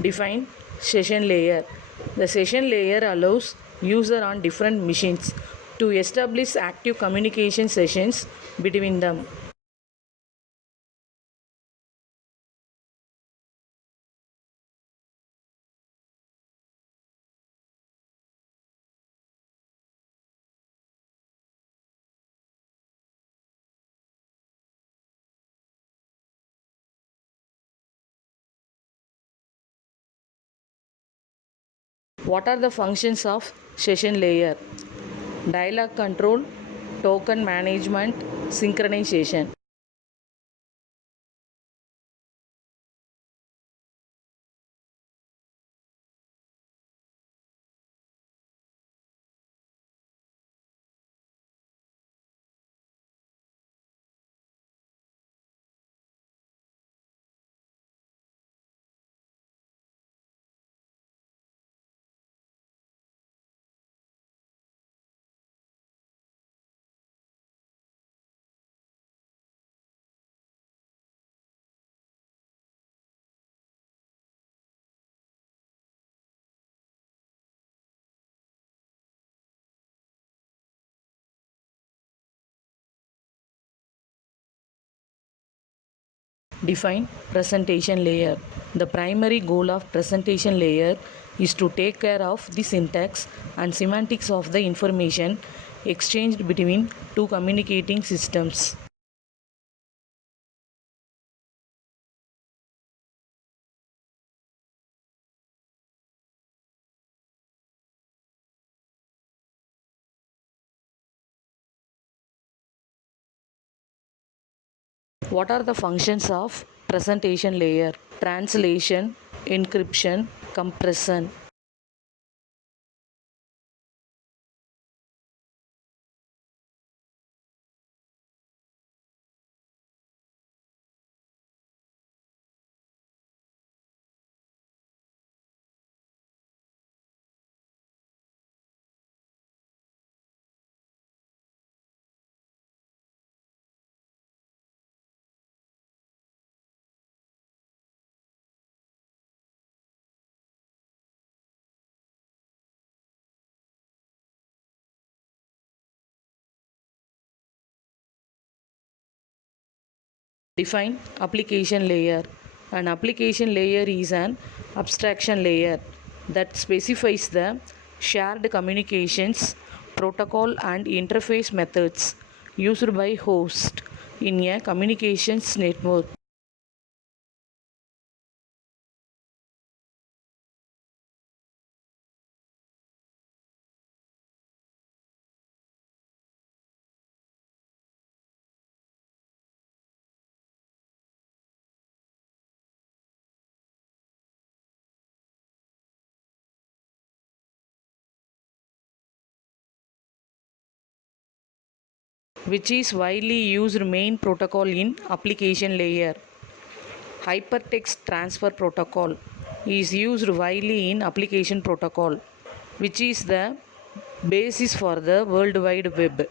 Define session layer. The session layer allows user on different machines to establish active communication sessions between them. What are the functions of session layer? Dialog control, token management, synchronization. Define presentation layer. The primary goal of presentation layer is to take care of the syntax and semantics of the information exchanged between two communicating systems. What are the functions of presentation layer? Translation, encryption, compression. Define application layer. An application layer is an abstraction layer that specifies the shared communications, protocol and interface methods used by host in a communications network. which is widely used main protocol in application layer. Hypertext transfer protocol is used widely in application protocol, which is the basis for the World Wide Web.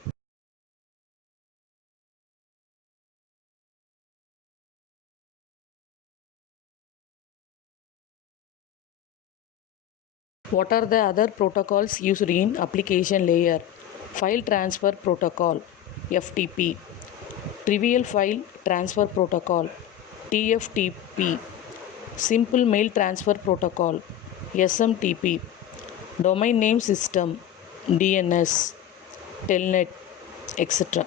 What are the other protocols used in application layer? File transfer protocol, FTP. Trivial file transfer protocol, TFTP. Simple mail transfer protocol, SMTP. Domain name system, DNS, Telnet, etc.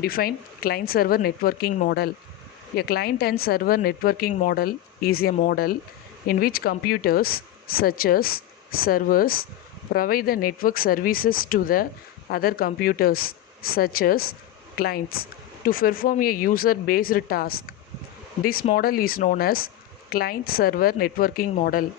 Define client server networking model. A client and server networking model is a model in which computers, such as servers, provide the network services to the other computers, such as clients, to perform a user based task. This model is known as client server networking model.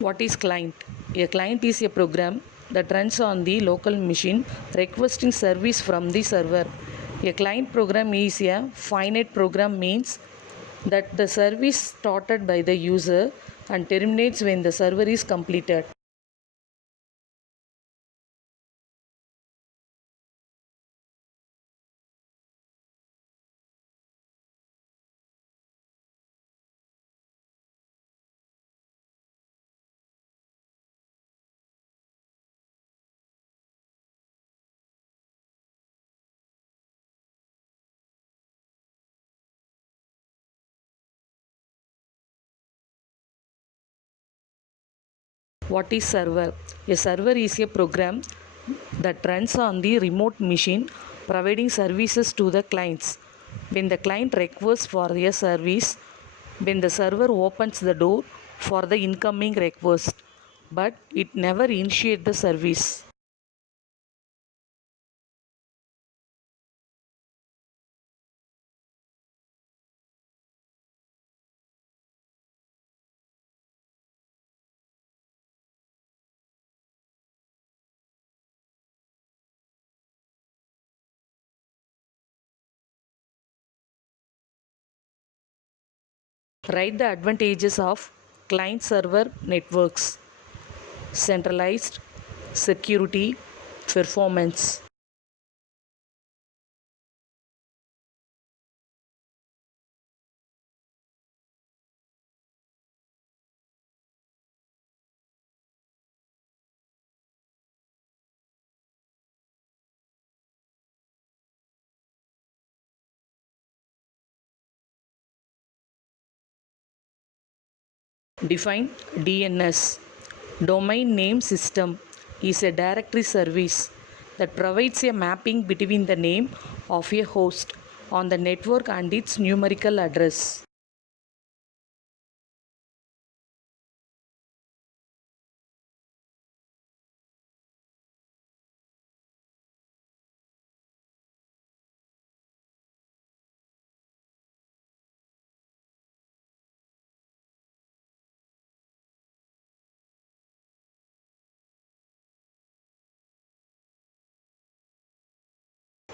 What is client? A client is a program that runs on the local machine requesting service from the server. A client program is a finite program means that the service started by the user and terminates when the server is completed. What is server? A server is a program that runs on the remote machine providing services to the clients. When the client requests for a service, when the server opens the door for the incoming request, but it never initiates the service. Write the advantages of client server networks, centralized, security, performance. Define DNS. Domain Name System is a directory service that provides a mapping between the name of a host on the network and its numerical address.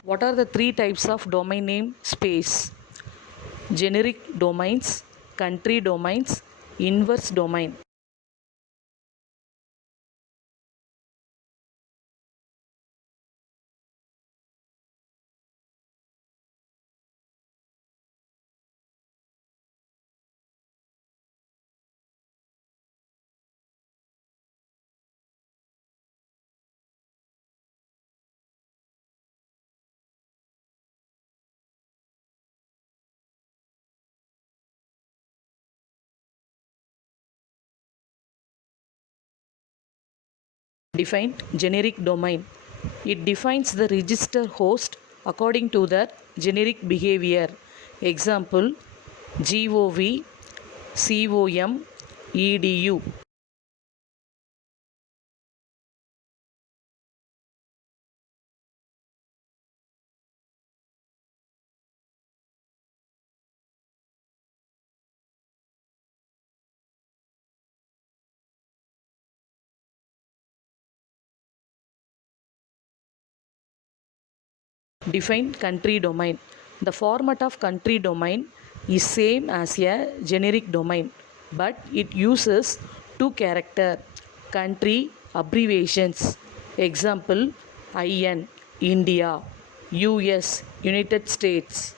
What are the three types of domain name space? Generic domains, country domains, inverse domain. Define generic domain. It defines the register host according to their generic behavior. Example GOV, COM, EDU. Define country domain. The format of country domain is same as a generic domain, but it uses two character country abbreviations. Example IN India, US United States.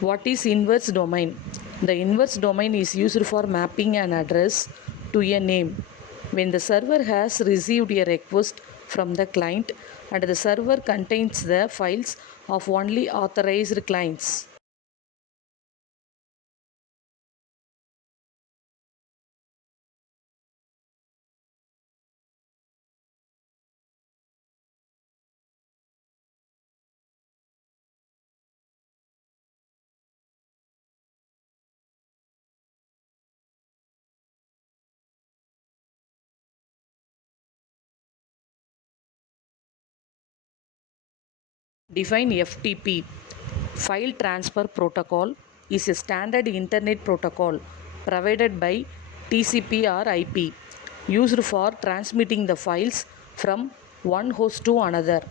What is inverse domain? The inverse domain is used for mapping an address to a name. When the server has received a request from the client and the server contains the files of only authorized clients. Define FTP. File Transfer Protocol is a standard internet protocol provided by TCP or IP used for transmitting the files from one host to another.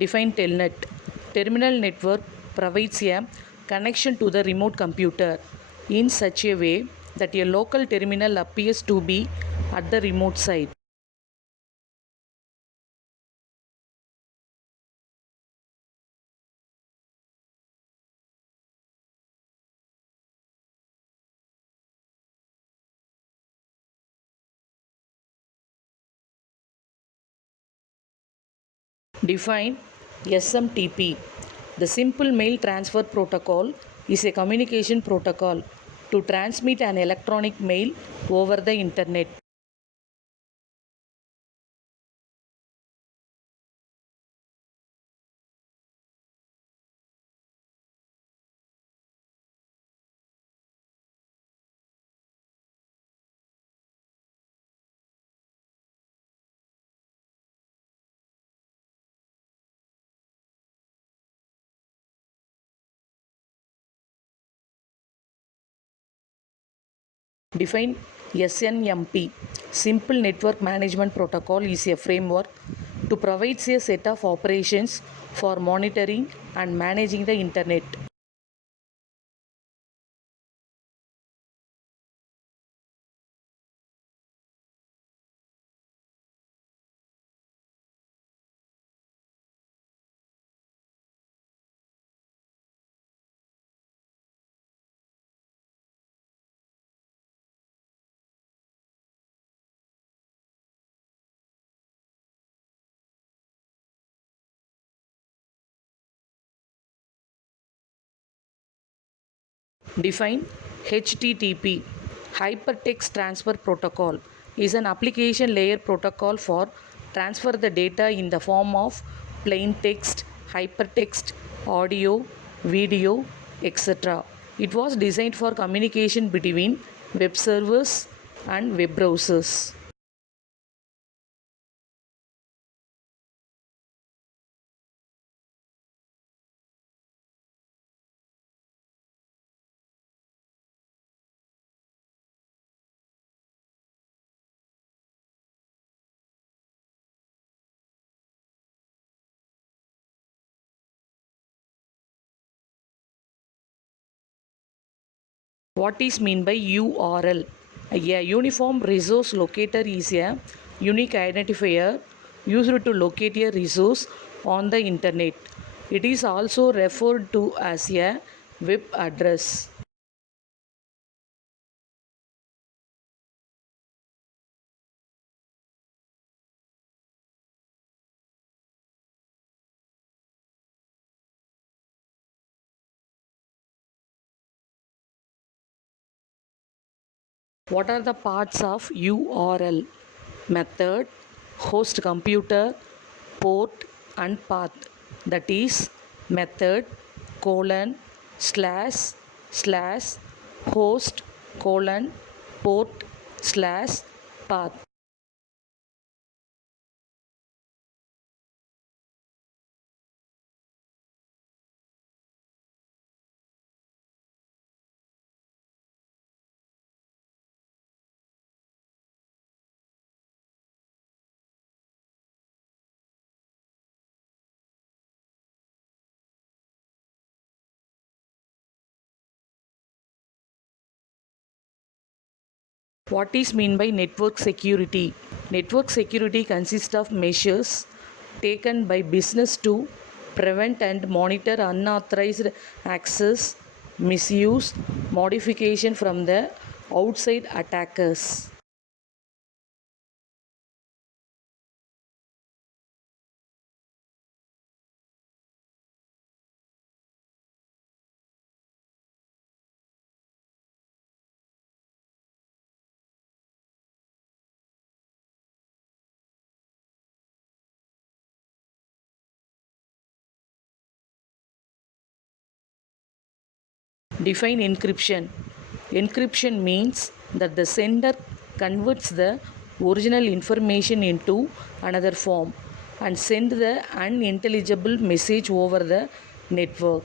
Define Telnet. Terminal network provides a connection to the remote computer in such a way that a local terminal appears to be at the remote site. Define SMTP. The Simple Mail Transfer Protocol is a communication protocol to transmit an electronic mail over the internet. Define SNMP. Simple Network Management Protocol is a framework to provide a set of operations for monitoring and managing the internet. Define HTTP. Hypertext Transfer Protocol is an application layer protocol for transfer the data in the form of plain text, hypertext, audio, video, etc. It was designed for communication between web servers and web browsers. What is mean by URL? A uniform resource locator is a unique identifier used to locate a resource on the internet. It is also referred to as a web address. What are the parts of URL? Method, host computer, port and path. That is method colon slash slash host colon port slash path. What is mean by network security? Network security consists of measures taken by business to prevent and monitor unauthorized access, misuse, modification from the outside attackers. Define encryption. Encryption means that the sender converts the original information into another form and send the unintelligible message over the network.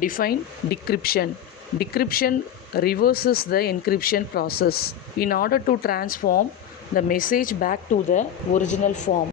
Define decryption. Decryption reverses the encryption process in order to transform the message back to the original form.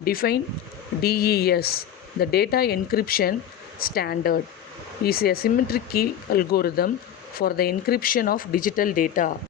Define DES. The data encryption standard is a symmetric key algorithm for the encryption of digital data.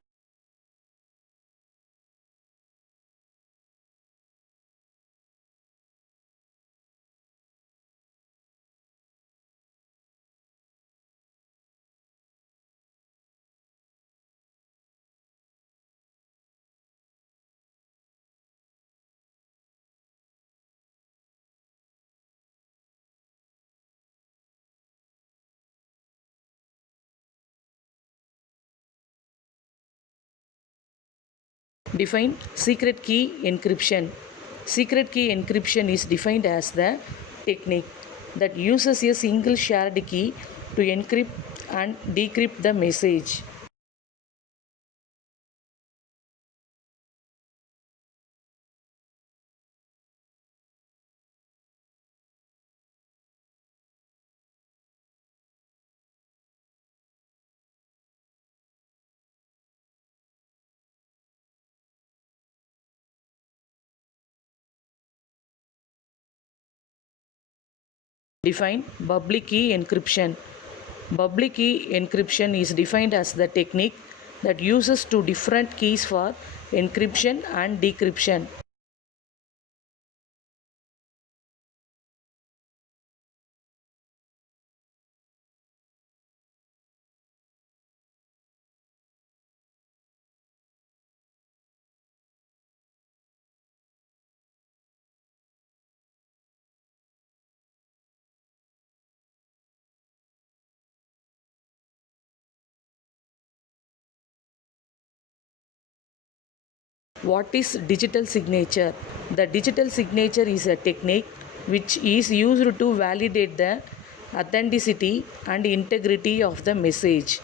Define secret key encryption. Secret key encryption is defined as the technique that uses a single shared key to encrypt and decrypt the message. Define public key encryption. Public key encryption is defined as the technique that uses two different keys for encryption and decryption. What is digital signature? The digital signature is a technique which is used to validate the authenticity and integrity of the message.